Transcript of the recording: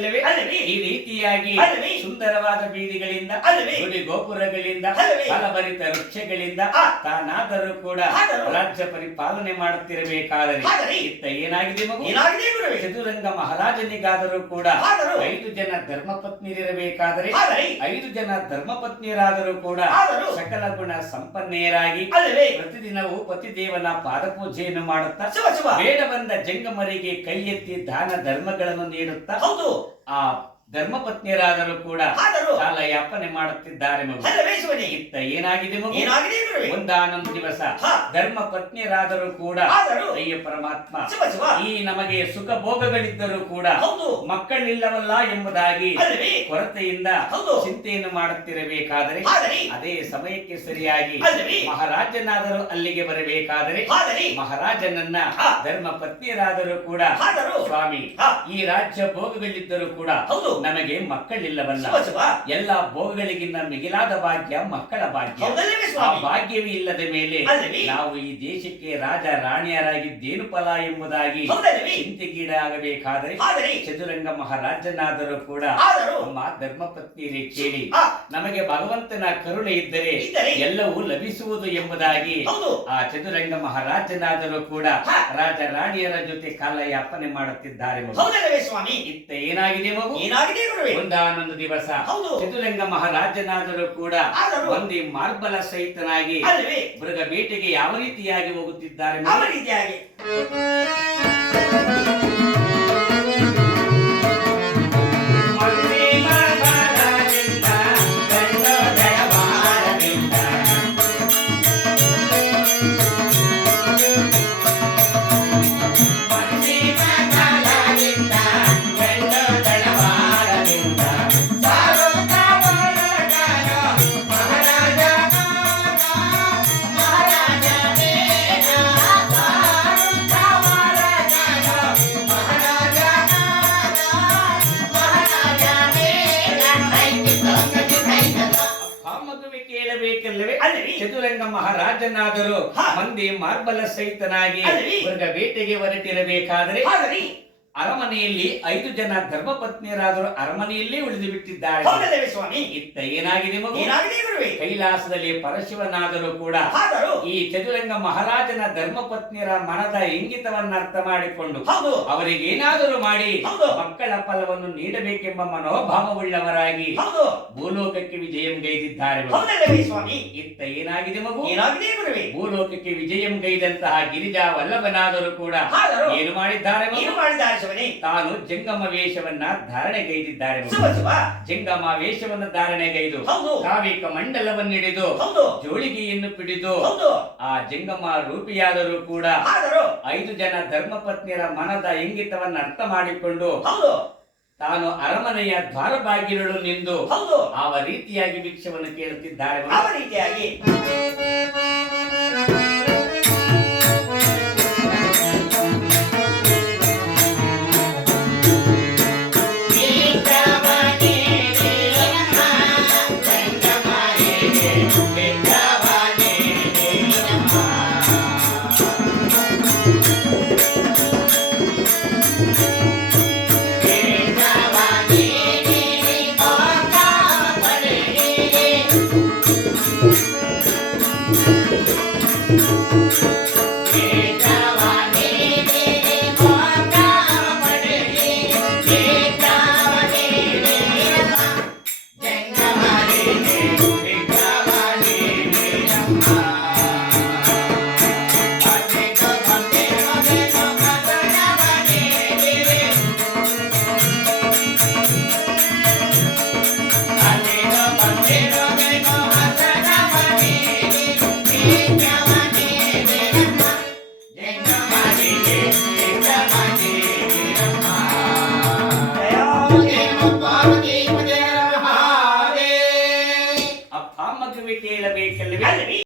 ಅಲ್ಲವೇ? ಈ ರೀತಿಯಾಗಿ? ಸುಂದರವಾದ ಬೀದಿಗಳಿಂದ ಅಲ್ಲವೇ? ಗುಡಿ ಗೋಪುರಗಳಿಂದ ಅಲ್ಲವೇ? ಫಲಭರಿತ ವೃಕ್ಷಗಳಿಂದ. ತಾನಾದರೂ ಕೂಡ ರಾಜ್ಯ ಪರಿಪಾಲನೆ ಮಾಡುತ್ತಿರಬೇಕಾದರೆ? ಇತ್ತ ಏನಾಗಿದೆ ಚದುರಂಗ ಮಹಾರಾಜನಿಗಾದರೂ ಕೂಡ ಐದು ಜನ ಧರ್ಮಪತ್ನಿಯರಿರಬೇಕಾದರೆ ಆದರೆ? ಐದು ಜನ ಧರ್ಮಪತ್ನಿಯರಾದರೂ ಕೂಡ ಸಕಲ ಗುಣ ಸಂಪನ್ನೆಯರಾಗಿ ಪ್ರತಿದಿನವೂ ಪತಿದೇವನ ಪಾದಪೂಜೆಯನ್ನು ಮಾಡುತ್ತಾ ಬೇಡ ಬಂದ ಜಂಗಮರಿಗೆ ಕೈ ಎತ್ತಿ ದಾನ ಧರ್ಮಗಳನ್ನು ನೀಡುತ್ತಾ ಹೌದು ಆ ಧರ್ಮಪತ್ನಿಯರಾದರೂ ಕೂಡ ಆದರೂ? ಕಾಲ ಯಾಪನೆ ಮಾಡುತ್ತಿದ್ದಾರೆ ಮಗು ಅಲ್ಲವೇ ಶಿವನೇ ಇತ್ತ ಏನಾಗಿದೆ ಮಗು ಏನಾಗಿದೆ ಗುರುವೇ ಒಂದಾನೊಂದು ದಿವಸ ಹಾ. ಧರ್ಮ ಪತ್ನಿಯರಾದರೂ ಕೂಡ ಆದರೂ? ಅಯ್ಯ ಪರಮಾತ್ಮ ಈ ನಮಗೆ ಸುಖ ಭೋಗಗಳಿದ್ದರೂ ಕೂಡ ಹೌದು ಮಕ್ಕಳಿಲ್ಲವಲ್ಲ ಎಂಬುದಾಗಿ ಅಲ್ಲವೇ ಕೊರತೆಯಿಂದ ಹೌದು. ಚಿಂತೆಯನ್ನು ಮಾಡುತ್ತಿರಬೇಕಾದರೆ ಆದರೆ ಅದೇ ಸಮಯಕ್ಕೆ ಸರಿಯಾಗಿ ಅಲ್ಲವೇ? ಮಹಾರಾಜನಾದರೂ ಅಲ್ಲಿಗೆ ಬರಬೇಕಾದರೆ ಆದರೆ ಮಹಾರಾಜನನ್ನ ಹಾ. ಧರ್ಮ ಪತ್ನಿಯರಾದರೂ ಕೂಡ ಆದರೂ? ಸ್ವಾಮಿ ಹಾ. ಈ ರಾಜ್ಯ ಭೋಗಗಳಿದ್ದರೂ ಕೂಡ ಹೌದು ನಮಗೆ ಮಕ್ಕಳಿಲ್ಲವಲ್ಲ. ಎಲ್ಲ ಭೋಗಗಳಿಗಿನ್ನ ಮಿಗಿಲಾದ ಭಾಗ್ಯ ಮಕ್ಕಳ ಭಾಗ್ಯ. ಆ ಭಾಗ್ಯವೇ ಇಲ್ಲದ ಮೇಲೆ ನಾವು ಈ ದೇಶಕ್ಕೆ ರಾಜ ರಾಣಿಯರಾಗಿದ್ದೇನು ಫಲ ಎಂಬುದಾಗಿ ಚಿಂತೆಗೀಡಾಗಬೇಕಾದರೆ ಚದುರಂಗ ಮಹಾರಾಜನಾದರೂ ಕೂಡ ನಮ್ಮ ನಮ್ಮ ಧರ್ಮಪತ್ನಿಯರೇ ಕೇಳಿ ನಮಗೆ ಭಗವಂತನ ಕರುಣೆ ಇದ್ದರೆ ಎಲ್ಲವೂ ಲಭಿಸುವುದು ಎಂಬುದಾಗಿ ಆ ಚದುರಂಗ ಮಹಾರಾಜನಾದರೂ ಕೂಡ ರಾಜ ರಾಣಿಯರ ಜೊತೆ ಕಾಲ ಯಾಪನೆ ಮಾಡುತ್ತಿದ್ದಾರೆ ಸ್ವಾಮಿ? ಇತ್ತ ಏನಾಗಿದೆ ಮಗು? ಒಂದಾನೊಂದು ದಿವಸ. ಹೌದು. ಚತುರಂಗ ಮಹಾರಾಜನಾದರೂ ಕೂಡ? ಒಂದೇ ಮಾರ್ಬಲ ಸಹಿತನಾಗಿ ಮೃಗ ಬೇಟೆಗೆ ಯಾವ ರೀತಿಯಾಗಿ ಹೋಗುತ್ತಿದ್ದಾರೆ ಮಗುವೆ ಕೇಳಬೇಕಲ್ಲವೇ? ಅಲ್ಲಿ ಚದುರಂಗ ಮಹಾರಾಜನಾದರೂ. ಮಂದಿ ಮಾರ್ಬಲ ಸಹಿತನಾಗಿ ವರ್ಗ ಬೇಟೆಗೆ ಹೊರಟಿರಬೇಕಾದರೆ ಅರಮನೆಯಲ್ಲಿ ಐದು ಜನ ಧರ್ಮಪತ್ನಿಯರಾದರೂ ಅರಮನೆಯಲ್ಲೇ ಉಳಿದು ಬಿಟ್ಟಿದ್ದಾರೆ ಹೌದಲ್ಲವೇ ಸ್ವಾಮಿ ಇತ್ತ ಏನಾಗಿದೆ ಮಗು ಏನಾಗಿದೆ ಗುರುವೇ ಕೈಲಾಸದಲ್ಲಿ ಪರಶಿವನಾದರೂ ಕೂಡ ಆದರೂ ಈ ಚದುರಂಗ ಮಹಾರಾಜನ ಧರ್ಮಪತ್ನಿಯರ ಮನದ ಇಂಗಿತವನ್ನ ಅರ್ಥ ಮಾಡಿಕೊಂಡು ಹೌದು ಅವರಿಗೆ ಏನಾದರೂ ಮಾಡಿ ಹೌದು. ಮಕ್ಕಳ ಫಲವನ್ನು ನೀಡಬೇಕೆಂಬ ಮನೋಭಾವವುಳ್ಳವರಾಗಿ ಹೌದು ಭೂಲೋಕಕ್ಕೆ ವಿಜಯಂ ಗೈದಿದ್ದಾರೆ ಮಗು. ಹೌದಲ್ಲವೇ ಸ್ವಾಮಿ ಇತ್ತ ಏನಾಗಿದೆ ಮಗು ಏನಾಗಿದೆ ಗುರುವೇ ಭೂಲೋಕಕ್ಕೆ ವಿಜಯಂ ಗೈದಂತಹ ಗಿರಿಜಾ ವಲ್ಲಭನಾದರೂ ಕೂಡ ಆದರೂ? ಏನು ಮಾಡಿದ್ದಾರೆ ಮಗು? ಏನು ಮಾಡಿದ್ದಾರೆ ಶಿವನೇ ತಾನು ಜಂಗಮ ವೇಷವನ್ನ ಧಾರಣೆಗೈದಿದ್ದಾರೆ. ಮಗು. ಶುಭ ಶುಭ ಜಂಗಮ ವೇಷವನ್ನ ಧಾರಣೆಗೈದು. ಹೌದು. ಕಾವಿಕ ಮಂಡಲವನ್ನಿಡಿದು. ಹೌದು. ಜೋಳಿಗೆಯನ್ನು ಪಿಡಿದು. ಹೌದು. ಆ ಜಂಗಮ ರೂಪಿಯಾದರೂ ಕೂಡ ಆದರೂ ಐದು ಜನ ಧರ್ಮಪತ್ನಿಯರ ಮನದ ಇಂಗಿತವನ್ನ ಅರ್ಥ ಮಾಡಿಕೊಂಡು ಹೌದು. ತಾನು ಅರಮನೆಯ ದ್ವಾರ ಬಾಗಿಲು ನಿಂದು ಹೌದು. ಆ ರೀತಿಯಾಗಿ ಭಿಕ್ಷವನ್ನು ಕೇಳುತ್ತಿದ್ದಾರೆ. ಆ ರೀತಿಯಾಗಿ.